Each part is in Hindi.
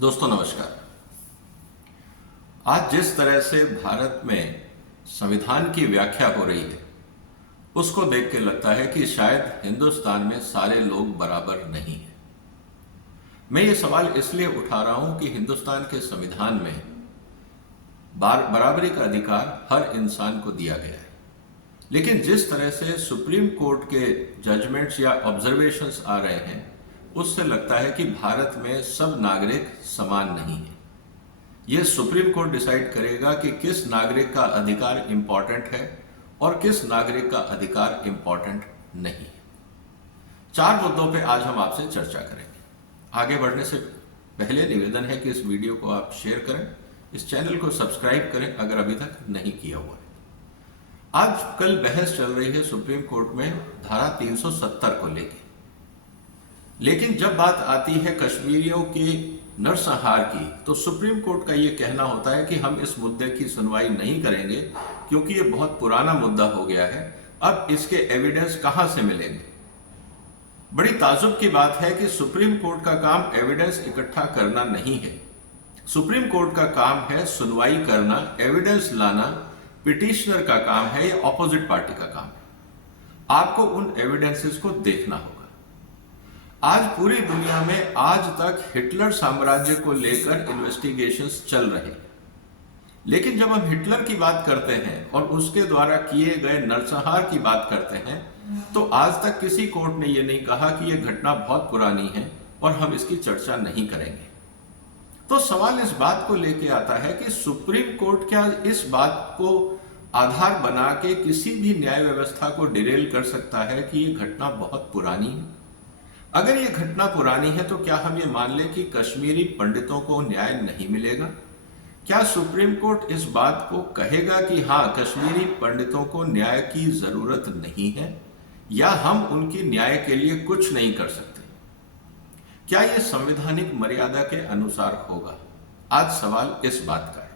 दोस्तों नमस्कार। आज जिस तरह से भारत में संविधान की व्याख्या हो रही है उसको देख के लगता है कि शायद हिंदुस्तान में सारे लोग बराबर नहीं हैं। मैं ये सवाल इसलिए उठा रहा हूं कि हिंदुस्तान के संविधान में बराबरी का अधिकार हर इंसान को दिया गया है, लेकिन जिस तरह से सुप्रीम कोर्ट के जजमेंट्स या ऑब्जर्वेशंस आ रहे हैं उससे लगता है कि भारत में सब नागरिक समान नहीं है। यह सुप्रीम कोर्ट डिसाइड करेगा कि किस नागरिक का अधिकार इंपॉर्टेंट है और किस नागरिक का अधिकार इंपॉर्टेंट नहीं है। 4 मुद्दों पे आज हम आपसे चर्चा करेंगे। आगे बढ़ने से पहले निवेदन है कि इस वीडियो को आप शेयर करें, इस चैनल को सब्सक्राइब करें अगर अभी तक नहीं किया हुआ है। आज कल बहस चल रही है सुप्रीम कोर्ट में धारा 370 को लेकर, लेकिन जब बात आती है कश्मीरियों के नरसंहार की तो सुप्रीम कोर्ट का यह कहना होता है कि हम इस मुद्दे की सुनवाई नहीं करेंगे क्योंकि यह बहुत पुराना मुद्दा हो गया है, अब इसके एविडेंस कहां से मिलेंगे। बड़ी ताजुब की बात है कि सुप्रीम कोर्ट का काम एविडेंस इकट्ठा करना नहीं है। सुप्रीम कोर्ट का काम है सुनवाई करना, एविडेंस लाना। पिटिशनर का काम है या ऑपोजिट पार्टी का काम है। आपको उन एविडेंसेस को देखना होगा। आज पूरी दुनिया में आज तक हिटलर साम्राज्य को लेकर इन्वेस्टिगेशंस चल रहे हैं, लेकिन जब हम हिटलर की बात करते हैं और उसके द्वारा किए गए नरसंहार की बात करते हैं तो आज तक किसी कोर्ट ने यह नहीं कहा कि यह घटना बहुत पुरानी है और हम इसकी चर्चा नहीं करेंगे। तो सवाल इस बात को लेके आता है कि सुप्रीम कोर्ट क्या इस बात को आधार बना के किसी भी न्याय व्यवस्था को डिरेल कर सकता है कि यह घटना बहुत पुरानी है। अगर यह घटना पुरानी है तो क्या हम ये मान लें कि कश्मीरी पंडितों को न्याय नहीं मिलेगा? क्या सुप्रीम कोर्ट इस बात को कहेगा कि हां, कश्मीरी पंडितों को न्याय की जरूरत नहीं है या हम उनकी न्याय के लिए कुछ नहीं कर सकते? क्या यह संवैधानिक मर्यादा के अनुसार होगा? आज सवाल इस बात का है।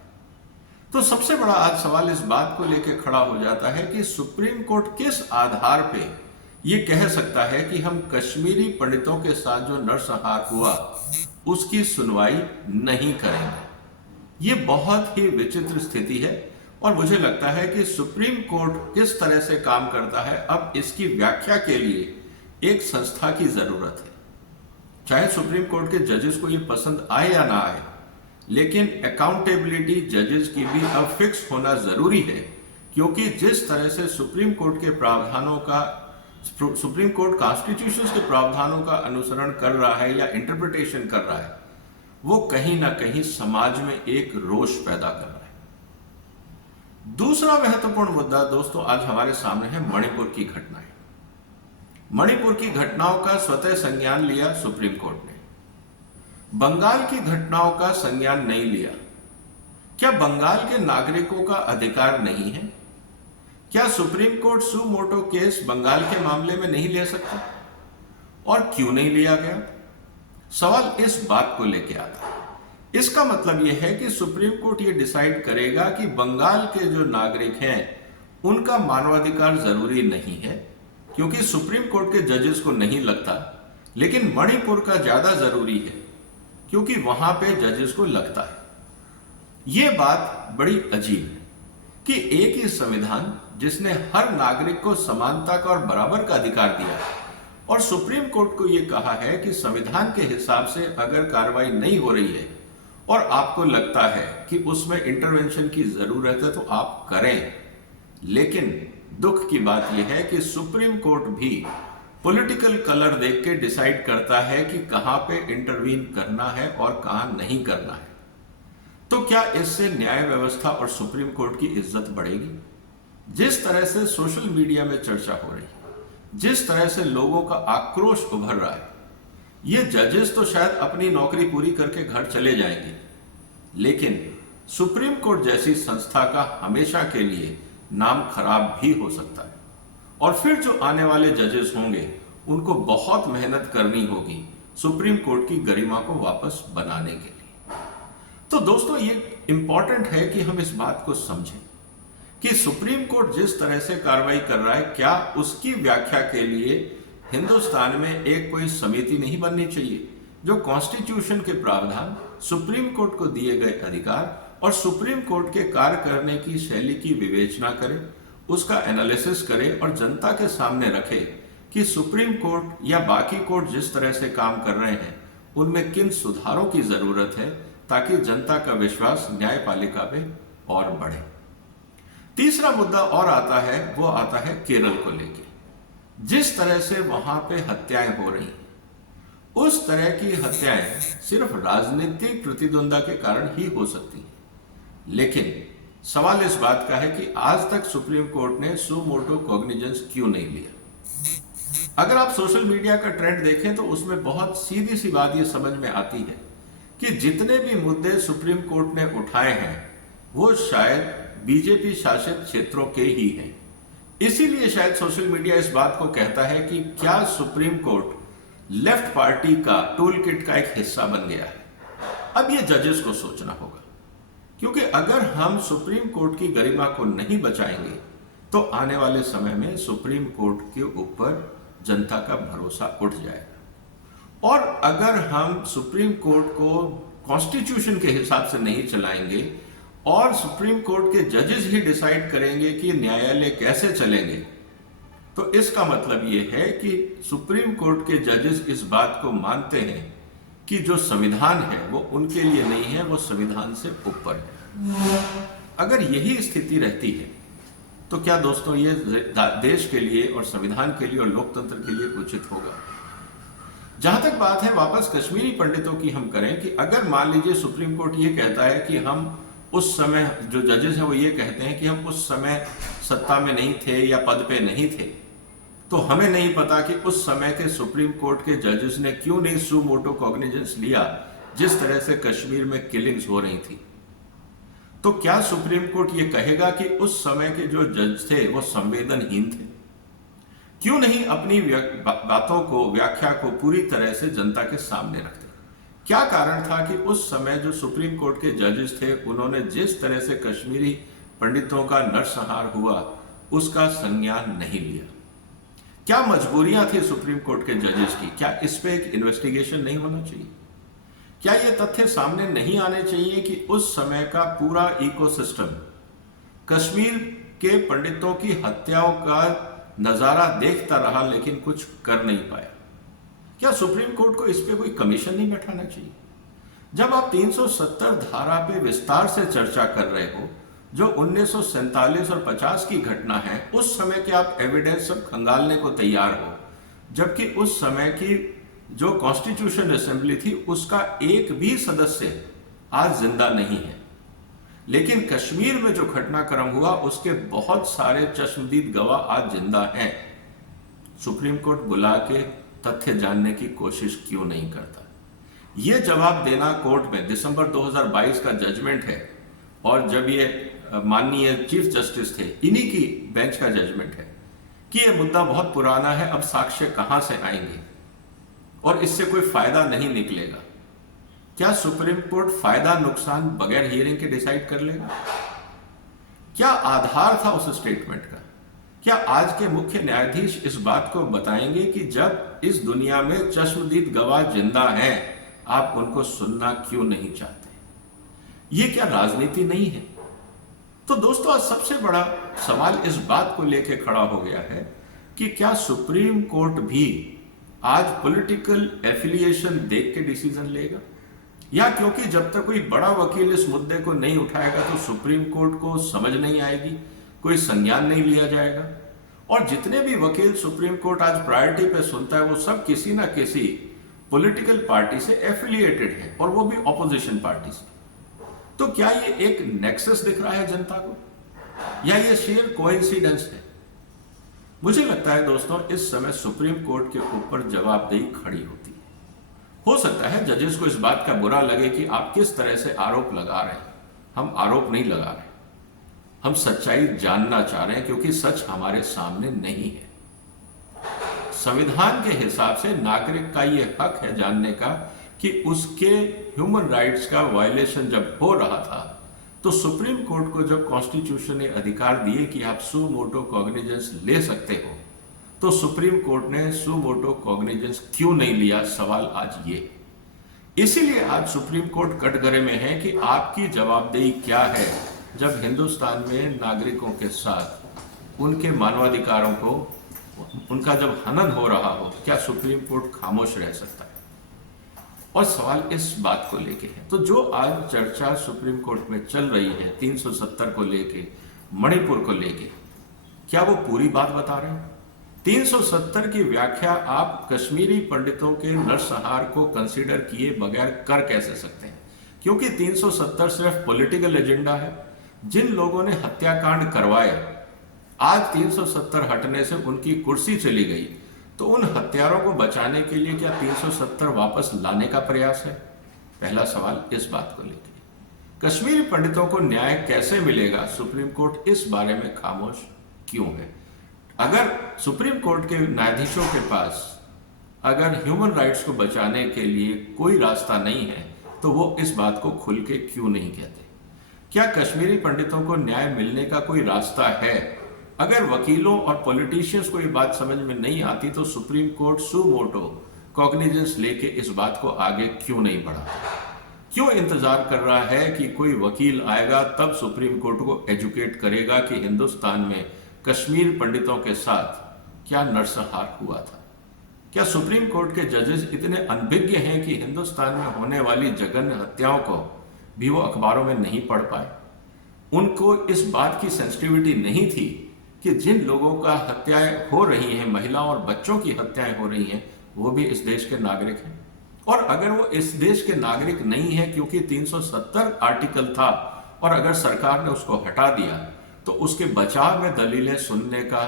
तो सबसे बड़ा आज सवाल इस बात को लेकर खड़ा हो जाता है कि सुप्रीम कोर्ट किस आधार पे ये कह सकता है कि हम कश्मीरी पंडितों के साथ जो नरसंहार हुआ उसकी सुनवाई नहीं करेंगे। ये बहुत ही विचित्र स्थिति है और मुझे लगता है कि सुप्रीम कोर्ट किस तरह से काम करता है, अब इसकी व्याख्या के लिए एक संस्था की जरूरत है। चाहे सुप्रीम कोर्ट के जजेस को ये पसंद आए या ना आए, लेकिन अकाउंटेबिलिटी जजेस की भी अब फिक्स होना जरूरी है, क्योंकि जिस तरह से सुप्रीम कोर्ट कॉन्स्टिट्यूशन के प्रावधानों का अनुसरण कर रहा है या इंटरप्रिटेशन कर रहा है, वो कहीं ना कहीं समाज में एक रोष पैदा कर रहा है। दूसरा महत्वपूर्ण मुद्दा दोस्तों आज हमारे सामने है मणिपुर की घटनाएं। मणिपुर की घटनाओं का स्वतः संज्ञान लिया सुप्रीम कोर्ट ने, बंगाल की घटनाओं का संज्ञान नहीं लिया। क्या बंगाल के नागरिकों का अधिकार नहीं है? क्या सुप्रीम कोर्ट सू मोटो केस बंगाल के मामले में नहीं ले सकता? और क्यों नहीं लिया गया? सवाल इस बात को लेके आता है। इसका मतलब यह है कि सुप्रीम कोर्ट यह डिसाइड करेगा कि बंगाल के जो नागरिक हैं उनका मानवाधिकार जरूरी नहीं है, क्योंकि सुप्रीम कोर्ट के जजेस को नहीं लगता, लेकिन मणिपुर का ज्यादा जरूरी है क्योंकि वहां पे जजेस को लगता है। यह बात बड़ी अजीब है कि एक ही संविधान जिसने हर नागरिक को समानता का और बराबर का अधिकार दिया और सुप्रीम कोर्ट को यह कहा है कि संविधान के हिसाब से अगर कार्रवाई नहीं हो रही है और आपको लगता है कि उसमें इंटरवेंशन की जरूरत है तो आप करें। लेकिन दुख की बात यह है कि सुप्रीम कोर्ट भी पॉलिटिकल कलर देख के डिसाइड करता है कि कहां पे इंटरवीन करना है और कहां नहीं करना है। तो क्या इससे न्याय व्यवस्था और सुप्रीम कोर्ट की इज्जत बढ़ेगी? जिस तरह से सोशल मीडिया में चर्चा हो रही है, जिस तरह से लोगों का आक्रोश उभर रहा है, ये जजेस तो शायद अपनी नौकरी पूरी करके घर चले जाएंगे, लेकिन सुप्रीम कोर्ट जैसी संस्था का हमेशा के लिए नाम खराब भी हो सकता है और फिर जो आने वाले जजेस होंगे उनको बहुत मेहनत करनी होगी सुप्रीम कोर्ट की गरिमा को वापस बनाने के लिए। तो दोस्तों ये इंपॉर्टेंट है कि हम इस बात को समझें कि सुप्रीम कोर्ट जिस तरह से कार्रवाई कर रहा है, क्या उसकी व्याख्या के लिए हिंदुस्तान में एक कोई समिति नहीं बननी चाहिए जो कॉन्स्टिट्यूशन के प्रावधान, सुप्रीम कोर्ट को दिए गए अधिकार और सुप्रीम कोर्ट के कार्य करने की शैली की विवेचना करे, उसका एनालिसिस करे और जनता के सामने रखे कि सुप्रीम कोर्ट या बाकी कोर्ट जिस तरह से काम कर रहे हैं उनमें किन सुधारों की जरूरत है, ताकि जनता का विश्वास न्यायपालिका में और बढ़े। तीसरा मुद्दा और आता है, वो आता है केरल को लेके। जिस तरह से वहां पे हत्याएं हो रही हैं, उस तरह की हत्याएं सिर्फ राजनीतिक प्रतिद्वंद्विता के कारण ही हो सकती हैं। लेकिन सवाल इस बात का है कि आज तक सुप्रीम कोर्ट ने सू मोटो कॉग्निजेंस क्यों नहीं लिया। अगर आप सोशल मीडिया का ट्रेंड देखें तो उसमें बहुत सीधी सी बात ये समझ में आती है कि जितने भी मुद्दे सुप्रीम कोर्ट ने उठाए हैं वो शायद बीजेपी शासित क्षेत्रों के ही हैं। इसीलिए शायद सोशल मीडिया इस बात को कहता है कि क्या सुप्रीम कोर्ट लेफ्ट पार्टी का टूल किट का एक हिस्सा बन गया है। अब ये जजेस को सोचना होगा, क्योंकि अगर हम सुप्रीम कोर्ट की गरिमा को नहीं बचाएंगे तो आने वाले समय में सुप्रीम कोर्ट के ऊपर जनता का भरोसा उठ जाएगा। और अगर हम सुप्रीम कोर्ट को कॉन्स्टिट्यूशन के हिसाब से नहीं चलाएंगे और सुप्रीम कोर्ट के जजेस ही डिसाइड करेंगे कि न्यायालय कैसे चलेंगे, तो इसका मतलब ये है कि सुप्रीम कोर्ट के जजेस इस बात को मानते हैं कि जो संविधान है वो उनके लिए नहीं है, वो संविधान से ऊपर है। अगर यही स्थिति रहती है तो क्या दोस्तों ये देश के लिए और संविधान के लिए और लोकतंत्र के लिए उचित होगा। जहां तक बात है वापस कश्मीरी पंडितों की हम करें कि अगर मान लीजिए सुप्रीम कोर्ट ये कहता है कि हम उस समय, जो जजेस हैं वो ये कहते हैं कि हम उस समय सत्ता में नहीं थे या पद पे नहीं थे, तो हमें नहीं पता कि उस समय के सुप्रीम कोर्ट के जजेस ने क्यों नहीं सू मोटो कॉग्निजेंस लिया जिस तरह से कश्मीर में किलिंग्स हो रही थी। तो क्या सुप्रीम कोर्ट ये कहेगा कि उस समय के जो जज थे वो संवेदनहीन थे? क्यों नहीं अपनी बातों को, व्याख्या को पूरी तरह से जनता के सामने रखते? क्या कारण था कि उस समय जो सुप्रीम कोर्ट के जजेस थे उन्होंने जिस तरह से कश्मीरी पंडितों का नरसंहार हुआ उसका संज्ञान नहीं लिया? क्या मजबूरियां थी सुप्रीम कोर्ट के जजेस की? क्या इस पे एक इन्वेस्टिगेशन नहीं होना चाहिए? क्या ये तथ्य सामने नहीं आने चाहिए कि उस समय का पूरा इकोसिस्टम कश्मीर के पंडितों की हत्याओं का नजारा देखता रहा लेकिन कुछ कर नहीं पाया? क्या सुप्रीम कोर्ट को इस पे कोई कमीशन नहीं बैठाना चाहिए? जब आप 370 धारा पे विस्तार से चर्चा कर रहे हो, जो 1947 और 50 की घटना है, उस समय के आप एविडेंस सब खंगालने को तैयार हो, जबकि उस समय की जो कॉन्स्टिट्यूशन असेंबली थी उसका एक भी सदस्य आज जिंदा नहीं है। लेकिन कश्मीर में जो घटनाक्रम हुआ उसके बहुत सारे चश्मदीद गवाह आज जिंदा हैं। सुप्रीम कोर्ट बुला के तथ्य जानने की कोशिश क्यों नहीं करता? यह जवाब देना कोर्ट में दिसंबर 2022 का जजमेंट है, और जब ये माननीय चीफ जस्टिस थे, इन्हीं की बेंच का जजमेंट है कि यह मुद्दा बहुत पुराना है, अब साक्ष्य कहां से आएंगे और इससे कोई फायदा नहीं निकलेगा। क्या सुप्रीम कोर्ट फायदा नुकसान बगैर हियरिंग के डिसाइड कर लेगा? क्या आधार था उस स्टेटमेंट का? क्या आज के मुख्य न्यायाधीश इस बात को बताएंगे कि जब इस दुनिया में चश्मदीद गवाह जिंदा हैं, आप उनको सुनना क्यों नहीं चाहते? ये क्या राजनीति नहीं है? तो दोस्तों आज सबसे बड़ा सवाल इस बात को लेकर खड़ा हो गया है कि क्या सुप्रीम कोर्ट भी आज पॉलिटिकल एफिलिएशन देख के डिसीजन लेगा, या क्योंकि जब तक कोई बड़ा वकील इस मुद्दे को नहीं उठाएगा तो सुप्रीम कोर्ट को समझ नहीं आएगी, कोई संज्ञान नहीं लिया जाएगा। और जितने भी वकील सुप्रीम कोर्ट आज प्रायोरिटी पे सुनता है वो सब किसी ना किसी पॉलिटिकल पार्टी से एफिलिएटेड है, और वो भी ऑपोजिशन पार्टी से। तो क्या ये एक नेक्सस दिख रहा है जनता को, या ये शेयर कोइंसिडेंस है? मुझे लगता है दोस्तों इस समय सुप्रीम कोर्ट के ऊपर जवाबदेही खड़ी होती है। हो सकता है जजेस को इस बात का बुरा लगे कि आप किस तरह से आरोप लगा रहे हैं। हम आरोप नहीं लगा रहे, हम सच्चाई जानना चाह रहे हैं, क्योंकि सच हमारे सामने नहीं है। संविधान के हिसाब से नागरिक का यह हक है जानने का कि उसके ह्यूमन राइट्स का वायलेशन जब हो रहा था तो सुप्रीम कोर्ट को जब कॉन्स्टिट्यूशन ने अधिकार दिए कि आप सू मोटो कॉग्निजेंस ले सकते हो, तो सुप्रीम कोर्ट ने सू मोटो कॉग्निजेंस क्यों नहीं लिया? सवाल आज ये। इसीलिए आज सुप्रीम कोर्ट कटघरे में है कि आपकी जवाबदेही क्या है जब हिंदुस्तान में नागरिकों के साथ उनके मानवाधिकारों को उनका जब हनन हो रहा हो, क्या सुप्रीम कोर्ट खामोश रह सकता है? और सवाल इस बात को लेके है। तो जो आज चर्चा सुप्रीम कोर्ट में चल रही है 370 को लेके, मणिपुर को लेके, क्या वो पूरी बात बता रहे हैं? 370 की व्याख्या आप कश्मीरी पंडितों के नरसंहार को कंसीडर किए बगैर कर कैसे सकते हैं? क्योंकि 370 सिर्फ पॉलिटिकल एजेंडा है। जिन लोगों ने हत्याकांड करवाए, आज 370 हटने से उनकी कुर्सी चली गई, तो उन हत्यारों को बचाने के लिए क्या 370 वापस लाने का प्रयास है? पहला सवाल इस बात को लेकर। कश्मीरी पंडितों को न्याय कैसे मिलेगा, सुप्रीम कोर्ट इस बारे में खामोश क्यों है? अगर सुप्रीम कोर्ट के न्यायाधीशों के पास अगर ह्यूमन राइट्स को बचाने के लिए कोई रास्ता नहीं है, तो वो इस बात को खुल के क्यों नहीं कहते? क्या कश्मीरी पंडितों को न्याय मिलने का कोई रास्ता है? अगर वकीलों और पॉलिटिशियंस को ये बात समझ में नहीं आती, तो सुप्रीम कोर्ट सू मोटो कॉग्निजेंस लेके इस बात को आगे क्यों नहीं बढ़ाता? क्यों इंतजार कर रहा है कि कोई वकील आएगा तब सुप्रीम कोर्ट को एजुकेट करेगा कि हिंदुस्तान में कश्मीर पंडितों के साथ क्या नरसंहार हुआ था? क्या सुप्रीम कोर्ट के जजेस इतने अनभिज्ञ हैं कि हिंदुस्तान में होने वाली जघन्य हत्याओं को भी वो अखबारों में नहीं पढ़ पाए? उनको इस बात की सेंसिटिविटी नहीं थी कि जिन लोगों का हत्याएं हो रही हैं, महिलाओं और बच्चों की हत्याएं हो रही हैं, वो भी इस देश के नागरिक हैं। और अगर वो इस देश के नागरिक नहीं है क्योंकि 370 आर्टिकल था और अगर सरकार ने उसको हटा दिया, तो उसके बचाव में दलीलें सुनने का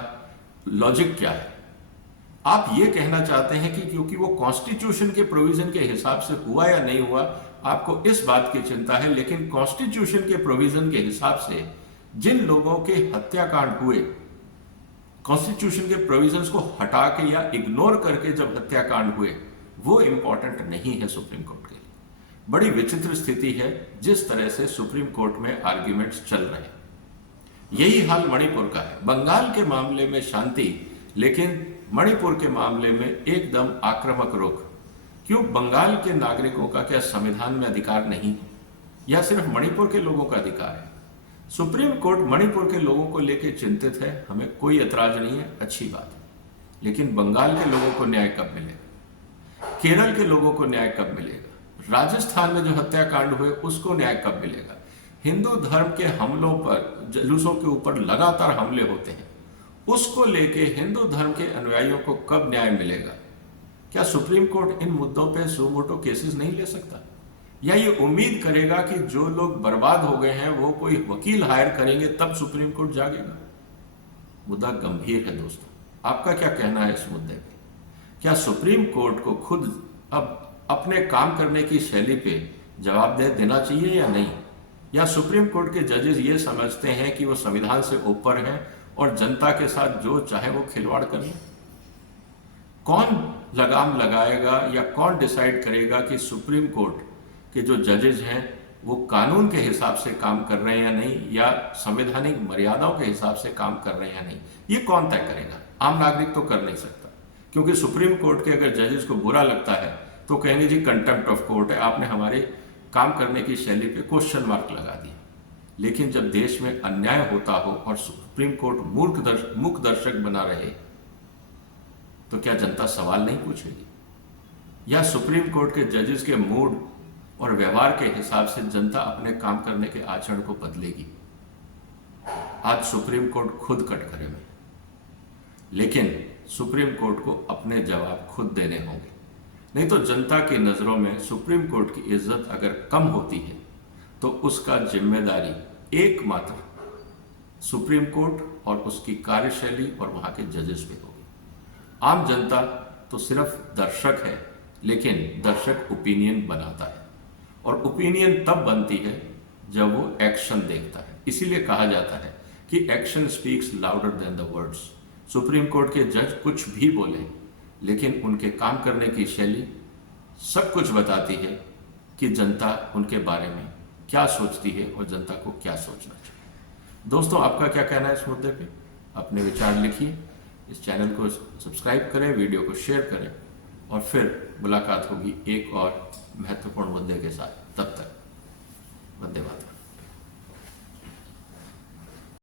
लॉजिक क्या है? आप ये कहना चाहते हैं कि क्योंकि वो कॉन्स्टिट्यूशन के प्रोविजन के हिसाब से हुआ या नहीं हुआ, आपको इस बात की चिंता है, लेकिन कॉन्स्टिट्यूशन के प्रोविजन के हिसाब से जिन लोगों के हत्याकांड हुए, कॉन्स्टिट्यूशन के प्रोविजंस को हटा के या इग्नोर करके जब हत्याकांड हुए, वो इंपॉर्टेंट नहीं है सुप्रीम कोर्ट के लिए। बड़ी विचित्र स्थिति है जिस तरह से सुप्रीम कोर्ट में आर्ग्यूमेंट्स चल रहे हैं। यही हाल मणिपुर का है। बंगाल के मामले में शांति, लेकिन मणिपुर के मामले में एकदम आक्रामक रुख। क्यों? बंगाल के नागरिकों का क्या संविधान में अधिकार नहीं है, या सिर्फ मणिपुर के लोगों का अधिकार है? सुप्रीम कोर्ट मणिपुर के लोगों को लेकर चिंतित है, हमें कोई एतराज नहीं है, अच्छी बात है। लेकिन बंगाल के लोगों को न्याय कब मिलेगा? केरल के लोगों को न्याय कब मिलेगा? राजस्थान में जो हत्याकांड हुए उसको न्याय कब मिलेगा? हिंदू धर्म के हमलों पर, जुलूसों के ऊपर लगातार हमले होते हैं, उसको लेके हिंदू धर्म के अनुयायियों को कब न्याय मिलेगा? क्या सुप्रीम कोर्ट इन मुद्दों पे सू मोटो केसेस नहीं ले सकता? या ये उम्मीद करेगा कि जो लोग बर्बाद हो गए हैं वो कोई वकील हायर करेंगे तब सुप्रीम कोर्ट जागेगा? मुद्दा गंभीर है दोस्तों, आपका क्या कहना है इस मुद्दे पे? क्या सुप्रीम कोर्ट को खुद अब अपने काम करने की शैली पे जवाबदेह देना चाहिए या नहीं? या सुप्रीम कोर्ट के जजेस ये समझते हैं कि वो संविधान से ऊपर हैं और जनता के साथ जो चाहे वो खिलवाड़ कर ले? कौन लगाम लगाएगा या कौन डिसाइड करेगा कि सुप्रीम कोर्ट के जो जजेस हैं वो कानून के हिसाब से काम कर रहे हैं या नहीं, या संवैधानिक मर्यादाओं के हिसाब से काम कर रहे हैं या नहीं? ये कौन तय करेगा? आम नागरिक तो कर नहीं सकता, क्योंकि सुप्रीम कोर्ट के अगर जजेस को बुरा लगता है तो कहेंगे जी कंटेम्प्ट ऑफ कोर्ट है, आपने हमारे काम करने की शैली पे क्वेश्चन मार्क लगा दिया। लेकिन जब देश में अन्याय होता हो और सुप्रीम कोर्ट मूक दर्शक बना रहे, तो क्या जनता सवाल नहीं पूछेगी? या सुप्रीम कोर्ट के जजेस के मूड और व्यवहार के हिसाब से जनता अपने काम करने के आचरण को बदलेगी? आज सुप्रीम कोर्ट खुद कटघरे में, लेकिन सुप्रीम कोर्ट को अपने जवाब खुद देने होंगे, नहीं तो जनता की नजरों में सुप्रीम कोर्ट की इज्जत अगर कम होती है तो उसका जिम्मेदारी एकमात्र सुप्रीम कोर्ट और उसकी कार्यशैली और वहां के जजेस पे होगी। आम जनता तो सिर्फ दर्शक है, लेकिन दर्शक ओपिनियन बनाता है, और ओपिनियन तब बनती है जब वो एक्शन देखता है। इसीलिए कहा जाता है कि action speaks louder than the words. Supreme court के जज कुछ भी बोले, लेकिन उनके काम करने की शैली सब कुछ बताती है कि जनता उनके बारे में क्या सोचती है और जनता को क्या सोचना चाहिए। दोस्तों, आपका क्या कहना है इस मुद्दे पे? अपने विचार लिखिए, इस चैनल को सब्सक्राइब करें, वीडियो को शेयर करें, और फिर मुलाकात होगी एक और महत्वपूर्ण मुद्दे के साथ। तब